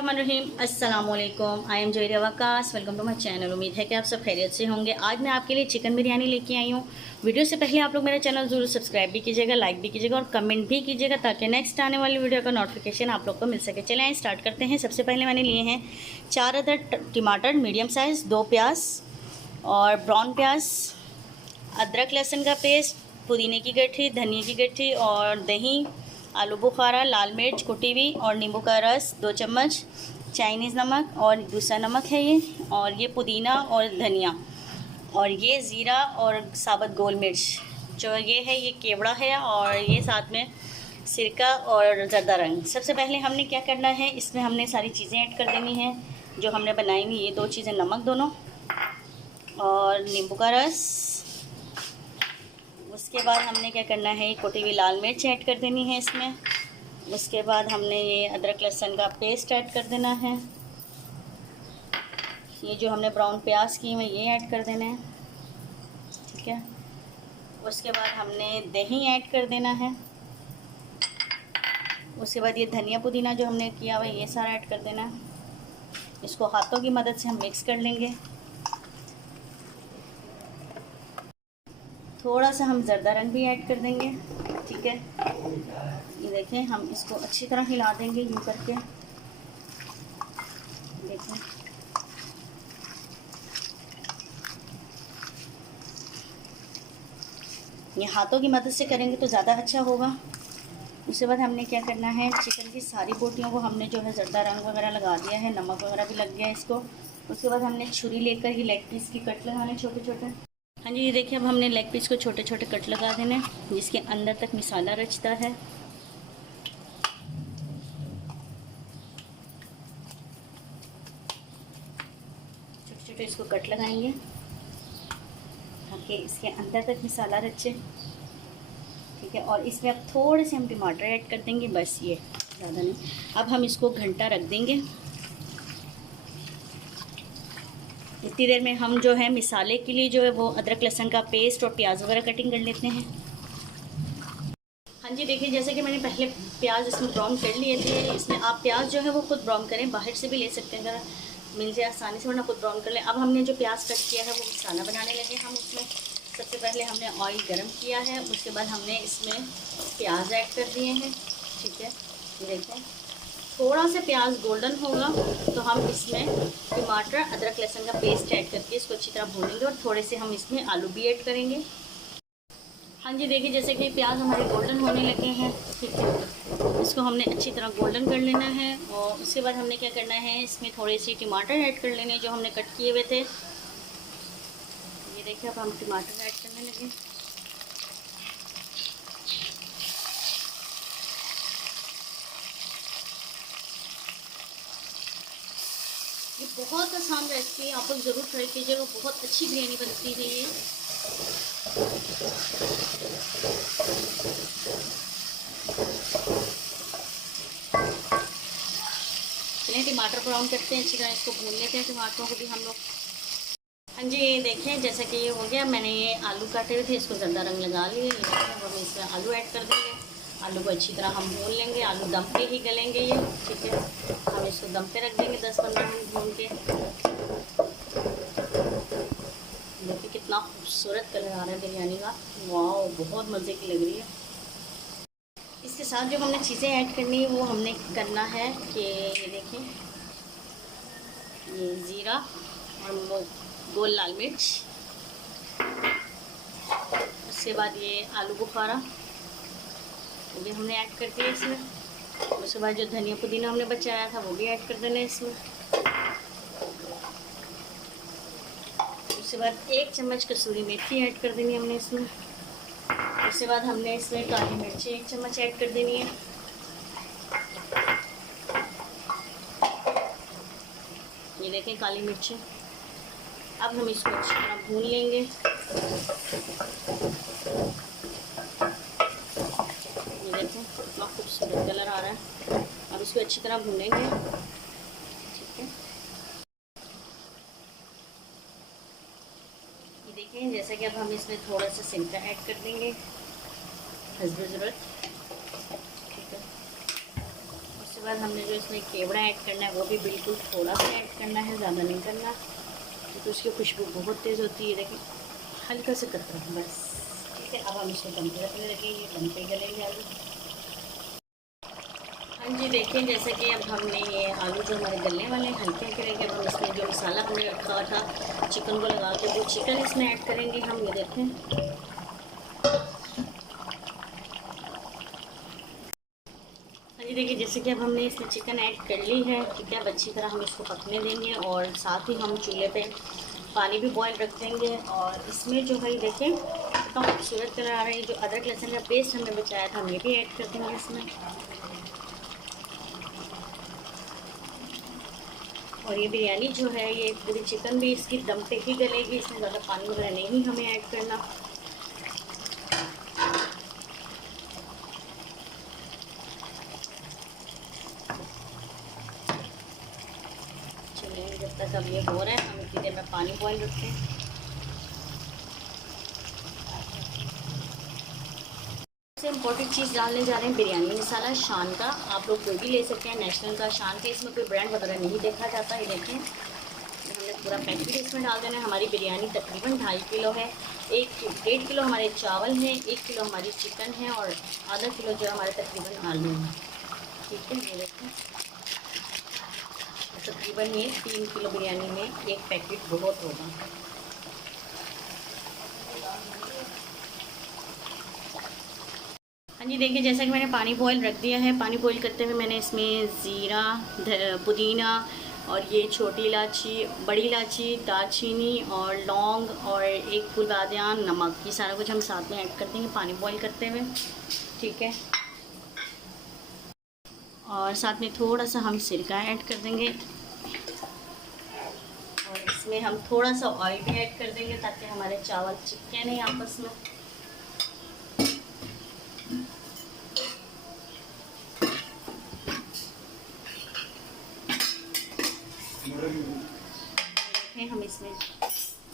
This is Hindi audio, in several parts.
बिस्मिल्लाहिर्रहमानिर्रहीम। अस्सलामुअलैकुम। I am Joyriya Waqas. Welcome to my channel. उम्मीद है कि आप सब खैरियत से होंगे। आज मैं आपके लिए चिकन बिरयानी लेके आई हूँ। वीडियो से पहले आप लोग मेरा चैनल ज़रूर सब्सक्राइब भी कीजिएगा, लाइक भी कीजिएगा और कमेंट भी कीजिएगा ताकि नेक्स्ट आने वाली वीडियो का नोटिफिकेशन आप लोग को मिल सके। चलें आइए स्टार्ट करते हैं। सबसे पहले मैंने लिए हैं 4 अदर टमाटर मीडियम साइज़, 2 प्याज और ब्राउन प्याज, अदरक लहसुन का पेस्ट, पुदीने की गठरी, धनिया की गठरी और दही, आलू बुखारा, लाल मिर्च कुटी हुई और नींबू का रस 2 चम्मच, चाइनीज़ नमक और दूसरा नमक है ये, और ये पुदीना और धनिया, और ये ज़ीरा और साबुत गोल मिर्च जो ये है, ये केवड़ा है, और ये साथ में सिरका और ज़रदा रंग। सबसे पहले हमने क्या करना है, इसमें हमने सारी चीज़ें ऐड कर देनी है जो हमने बनाई हुई। ये 2 चीज़ें, नमक दोनों और नींबू का रस। उसके बाद हमने क्या करना है, कुटी हुई लाल मिर्च ऐड कर देनी है इसमें। उसके बाद हमने ये अदरक लहसुन का पेस्ट ऐड कर देना है। ये जो हमने ब्राउन प्याज की हुई ये ऐड कर देना है, ठीक है। उसके बाद हमने दही ऐड कर देना है। उसके बाद ये धनिया पुदीना जो हमने किया हुआ ये सारा ऐड कर देना है। इसको हाथों की मदद से हम मिक्स कर लेंगे। थोड़ा सा हम ज़रदा रंग भी ऐड कर देंगे, ठीक है। ये देखें, हम इसको अच्छी तरह हिला देंगे यूँ करके। देखें, ये हाथों की मदद से करेंगे तो ज़्यादा अच्छा होगा। उसके बाद हमने क्या करना है, चिकन की सारी बोटियों को हमने जो है ज़रदा रंग वगैरह लगा दिया है, नमक वगैरह भी लग गया है इसको। उसके बाद हमने छुरी लेकर ये लेग पीस की कट लगाने छोटे छोटे। हाँ जी, ये देखिए, अब हमने लेग पीस को छोटे छोटे कट लगा देने जिसके अंदर तक मसाला रचता है। छोटे छोटे इसको कट लगाएंगे ताकि इसके अंदर तक मसाला रचे, ठीक है। और इसमें अब थोड़े से हम टमाटर ऐड कर देंगे, बस, ये ज़्यादा नहीं। अब हम इसको घंटा रख देंगे। इतनी देर में हम जो है मसाले के लिए जो है वो अदरक लहसुन का पेस्ट और प्याज वगैरह कटिंग कर लेते हैं। हाँ जी, देखिए, जैसे कि मैंने पहले प्याज इसमें ब्राउन कर लिए थे। इसमें आप प्याज जो है वो खुद ब्राउन करें, बाहर से भी ले सकते हैं अगर मिल जाए आसानी से, वरना खुद ब्राउन कर लें। अब हमने जो प्याज कट किया है वो मसाला बनाने लगे हम उसमें। सबसे पहले हमने ऑयल गरम किया है, उसके बाद हमने इसमें प्याज ऐड कर दिए हैं, ठीक है। ये देखें, थोड़ा सा प्याज गोल्डन होगा तो हम इसमें टमाटर अदरक लहसुन का पेस्ट ऐड करके इसको अच्छी तरह भूनेंगे, और थोड़े से हम इसमें आलू भी ऐड करेंगे। हाँ जी, देखिए, जैसे कि प्याज हमारे गोल्डन होने लगे हैं, ठीक है। इसको हमने अच्छी तरह गोल्डन कर लेना है, और उसके बाद हमने क्या करना है, इसमें थोड़े से टमाटर ऐड कर लेने जो हमने कट किए हुए थे। ये देखिए, अब हम टमाटर ऐड करने लगे। ये बहुत आसान रेसिपी है, आप लोग ज़रूर ट्राई कीजिएगा। बहुत अच्छी बिरयानी बनती है ये। चलिए टमाटर ब्राउन करते हैं, अच्छी तरह इसको भून लेते हैं टमाटरों को भी हम लोग। हाँ जी, ये देखें, जैसा कि ये हो गया, मैंने ये आलू काटे हुए थे, इसको ज़रदा रंग लगा लिए। ये देखें, अब हम इसमें आलू ऐड कर देंगे। आलू को अच्छी तरह हम भून लेंगे। आलू दम पे ही गलेंगे ये, ठीक है। हम इसको दम पे रख देंगे 10-15 मिनट भून के। देखिए कितना खूबसूरत कलर आ रहा है बिरयानी का, वाह, बहुत मज़े की लग रही है। इसके साथ जो हमने चीज़ें ऐड करनी है वो हमने करना है कि ये देखें, ये ज़ीरा और गोल लाल मिर्च। उसके बाद ये आलू बुखारा वो भी हमने ऐड कर दिया इसमें। उसके बाद जो धनिया पुदीना हमने बचाया था वो भी ऐड कर देना है इसमें। उसके बाद 1 चम्मच कसूरी मेथी ऐड कर देनी है हमने इसमें। उसके बाद हमने इसमें काली मिर्ची 1 चम्मच ऐड कर देनी है। ये देखें, काली मिर्ची। अब हम इसको अच्छी तरह भून लेंगे। ये देखें कितना खूबसूरत कलर आ रहा है। अब इसको अच्छी तरह भूनेंगे, ठीक है। ये देखें, जैसा कि अब हम इसमें थोड़ा सा सिरका ऐड कर देंगे हस्ब ज़रूरत, ठीक है। उसके बाद हमने जो इसमें केवड़ा ऐड करना है वो भी बिल्कुल थोड़ा सा ऐड करना है, ज़्यादा नहीं करना, तो उसकी खुशबू बहुत तेज़ होती है। देखिए हल्का सा कतरा बस, ठीक है। अब हम इसको दम पे रखने लगेंगे, दम पे गलेंगे आलू। हाँ जी, देखिए जैसे कि अब हमने ये आलू जो हमारे गलने वाले हैं हल्के हल्के रहेंगे। अब हम इसमें जो मसाला हमने रखा हुआ था चिकन को लगा के, वो चिकन इसमें ऐड करेंगे हम। ये देखें, हाँ जी, देखिए जैसे कि अब हमने इसमें चिकन ऐड कर ली है, ठीक है। अब अच्छी तरह हम इसको पकने देंगे और साथ ही हम चूल्हे पे पानी भी बॉयल रख देंगे। और इसमें जो है देखें कितना खूबसूरत कलर आ रहा है। जो अदरक लहसुन का पेस्ट हमने बचाया था हम ये भी ऐड कर देंगे इसमें। और ये बिरयानी जो है ये पूरी चिकन भी इसकी दम पे ही गलेगी, इसमें ज़्यादा पानी वगैरह नहीं हमें ऐड करना। चलिए जब तक अब ये हो रहा है हम इतनी देर में पानी बॉयल रखते हैं। सबसे इम्पोर्टेंट चीज़ डालने जा रहे हैं बिरयानी मसाला शान का। आप लोग कोई भी ले सकते हैं, नेशनल का, शान का, इसमें कोई ब्रांड वगैरह नहीं देखा जाता। ये देखें हमने पूरा पैकेट इसमें डाल देना है। हमारी बिरयानी तकरीबन 2.5 किलो है। 1.5 किलो हमारे चावल हैं, 1 किलो हमारी चिकन है और आधा किलो जो हमारे तकरीबन आलू हैं, ठीक है। ये देखें तकरीबन ये 3 किलो बिरयानी में एक पैकेट बहुत होगा। हाँ जी, देखिए जैसा कि मैंने पानी बॉईल रख दिया है। पानी बॉईल करते हुए मैंने इसमें ज़ीरा, पुदीना और ये छोटी इलायची, बड़ी इलायची, दालचीनी और लौंग और एक फूल बादियान, नमक, ये सारा कुछ हम साथ में ऐड कर देंगे पानी बॉईल करते हुए, ठीक है। और साथ में थोड़ा सा हम सिरका ऐड कर देंगे और इसमें हम थोड़ा सा ऑयल भी ऐड कर देंगे ताकि हमारे चावल चिपके नहीं आपस में। देखें हम इसमें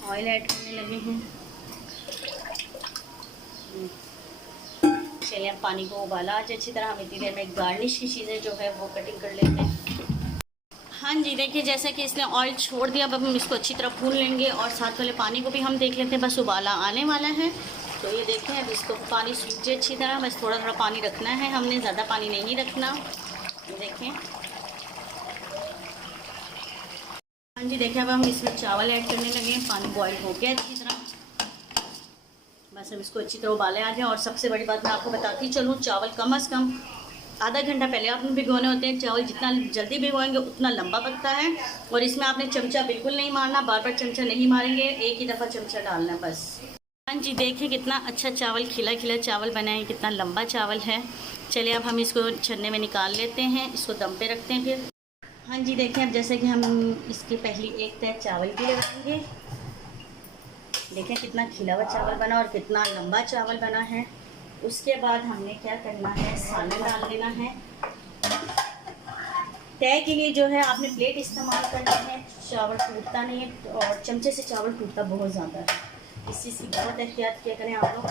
ऑयल ऐड करने लगे हैं। चलिए अब पानी को उबाला आज अच्छी तरह। हम इतनी देर में गार्निश की चीज़ें जो है वो कटिंग कर लेते हैं। हाँ जी, देखिए जैसे कि इसने ऑयल छोड़ दिया, अब हम इसको अच्छी तरह भून लेंगे और साथ वाले पानी को भी हम देख लेते हैं। बस उबाला आने वाला है, तो ये देखें अब इसको पानी सूख जाए अच्छी तरह। बस थोड़ा थोड़ा पानी रखना है हमने, ज़्यादा पानी नहीं रखना। ये देखें, हाँ जी, देखिए अब हम इसमें चावल ऐड करने लगे हैं। पानी बॉईल हो गया अच्छी तरह, बस अब इसको अच्छी तरह उबाले आ जाए। और सबसे बड़ी बात मैं आपको बताती चलूँ, चावल कम से कम आधा घंटा पहले आपने भिगोने होते हैं। चावल जितना जल्दी भिगोएंगे उतना लंबा पकता है। और इसमें आपने चमचा बिल्कुल नहीं मारना, बार बार चमचा नहीं मारेंगे, एक ही दफ़ा चमचा डालना है बस। हाँ जी, देखिए कितना अच्छा चावल, खिला खिला चावल बना है, कितना लंबा चावल है। चलिए अब हम इसको छन्ने में निकाल लेते हैं, इसको दम पे रखते हैं फिर। हाँ जी, देखें अब जैसे कि हम इसकी पहली एक तय चावल भी लगाएंगे। देखें कितना खिला हुआ चावल बना और कितना लंबा चावल बना है। उसके बाद हमने क्या करना है, सालन डाल देना है। तय के लिए जो है आपने प्लेट इस्तेमाल करना है, चावल टूटता नहीं है और चमचे से चावल टूटता बहुत ज़्यादा है। इस चीज़ की बहुत एहतियात किया करें आप लोग।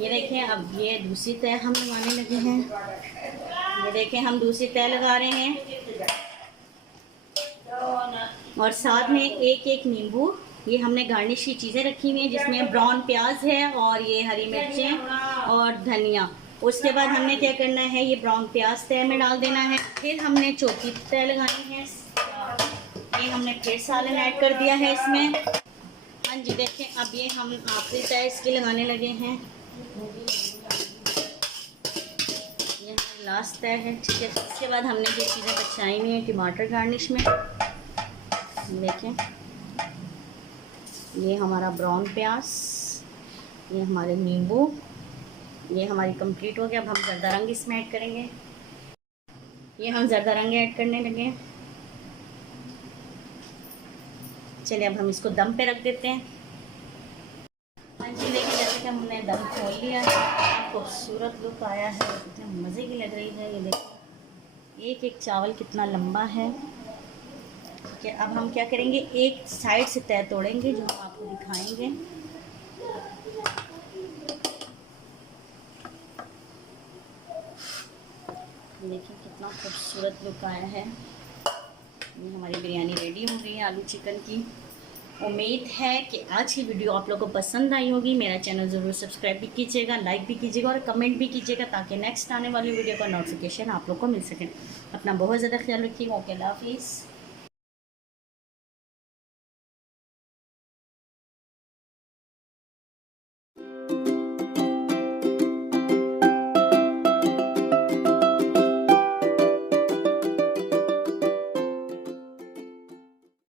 ये देखें अब ये दूसरी तय हम लगाने लगे हैं। ये देखें हम दूसरी तय लगा रहे हैं और साथ में एक एक नींबू, ये हमने गार्निश की चीज़ें रखी हुई हैं जिसमें ब्राउन प्याज है और ये हरी मिर्चें और धनिया। उसके बाद हमने क्या करना है, ये ब्राउन प्याज तय में डाल देना है। फिर हमने चौथी तय लगानी है, ये हमने फिर सालन ऐड कर दिया है इसमें। हाँ जी, देखें अब ये हम आखिरी तय इसकी लगाने लगे हैं, ये लास्ट तय है, ठीक है। इसके बाद हमने ये चीज़ें बचाई हुई हैं टमाटर गार्निश में। देखें ये हमारा ब्राउन प्याज, ये हमारे नींबू, ये हमारी कंप्लीट हो गया। अब हम ज़र्दा रंग इसमें ऐड करेंगे, ये हम ज़र्दा रंग ऐड करने लगे। चलिए अब हम इसको दम पे रख देते हैं। हाँ जी, देखिए जैसे कि हमने दम खोल लिया है, खूबसूरत लुक आया है, कितने मज़े की लग रही है। ये देखिए एक एक चावल कितना लंबा है, ठीक है। अब हम क्या करेंगे, एक साइड से तय तोड़ेंगे जो हम आपको दिखाएंगे। देखिए कितना खूबसूरत लुक आया है। ये हमारी बिरयानी रेडी हो गई है आलू चिकन की। उम्मीद है कि आज की वीडियो आप लोगों को पसंद आई होगी। मेरा चैनल ज़रूर सब्सक्राइब भी कीजिएगा, लाइक भी कीजिएगा और कमेंट भी कीजिएगा, ताकि नेक्स्ट आने वाली वीडियो का नोटिफिकेशन आप लोग को मिल सके। अपना बहुत ज़्यादा ख्याल रखिएगा। ओके, अल्लाह हाफिज़।